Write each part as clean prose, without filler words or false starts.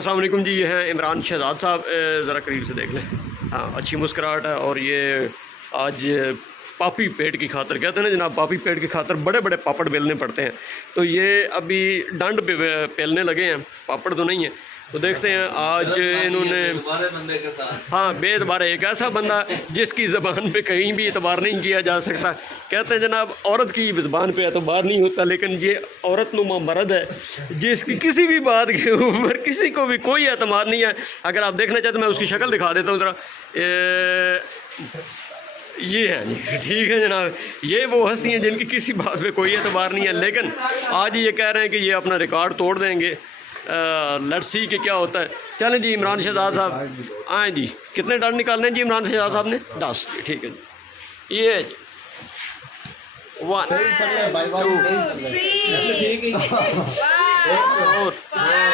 अस्सलाम वालेकुम जी, ये हैं इमरान शहजाद साहब। ज़रा करीब से देख लें। हाँ, अच्छी मुस्कुराहट है। और ये आज पापी पेट की खातर, कहते हैं ना जनाब, पापी पेट की खातर बड़े बड़े पापड़ बेलने पड़ते हैं। तो ये अभी डंड पे पेलने लगे हैं, पापड़ तो नहीं है। तो देखते हैं आज इन्होंने बंदे के साथ। हाँ, बेएतबार एक ऐसा बंदा जिसकी ज़बान पे कहीं भी एतबार नहीं किया जा सकता। कहते हैं जनाब, औरत की ज़बान पे एतबार नहीं होता, लेकिन ये औरत नुमा मर्द है जिसकी किसी भी बात के ऊपर किसी को भी कोई एतमाद नहीं है। अगर आप देखना चाहते तो मैं उसकी शक्ल दिखा देता हूँ ज़रा। ये है जी, ठीक है जनाब। ये वो हस्ती हैं जिनकी किसी बात पे कोई एतबार नहीं है, लेकिन आज ये कह रहे हैं कि ये अपना रिकॉर्ड तोड़ देंगे। लेट्स सी कि क्या होता है। चलें जी, इमरान शहजाद साहब आएँ जी। कितने डंड निकालने हैं जी इमरान शहजाद साहब ने? 10। ठीक है जी, ये है जी 1 2 3 4 5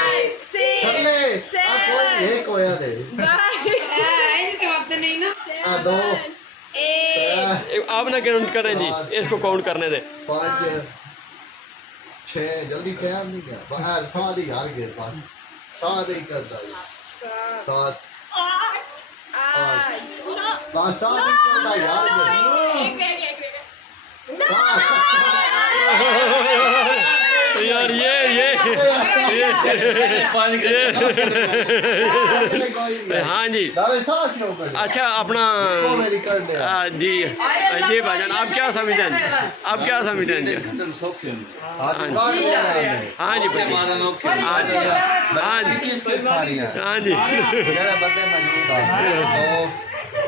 6 आप ना काउंट करें जी, इसको काउंट करने दें। 5 6 जल्दी टाइम नहीं गया। साथ ही यार के पास साथ ही करता है। 7 8 बस साथ ही करता यार यार ये हाँ जी। अच्छा, अपना जी जी भाईजान, आप क्या समझते हैं? आप क्या समझते हैं जी? हाँ जी, हाँ जी, हाँ जी।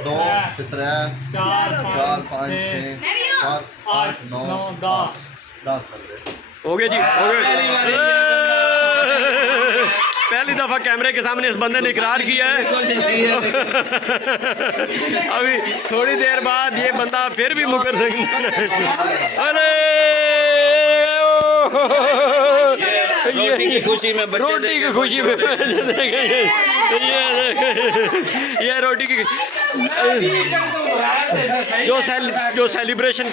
2 3 4 5 6 7 8 9 10 हो गया जी, हो गया। पहली दफ़ा कैमरे के सामने इस बंदे ने इकरार किया है। अभी थोड़ी देर बाद ये बंदा फिर भी मुकर सकता। अरे रोटी की खुशी में, रोटी की खुशी में ये रोटी की जो सेलिब्रेशन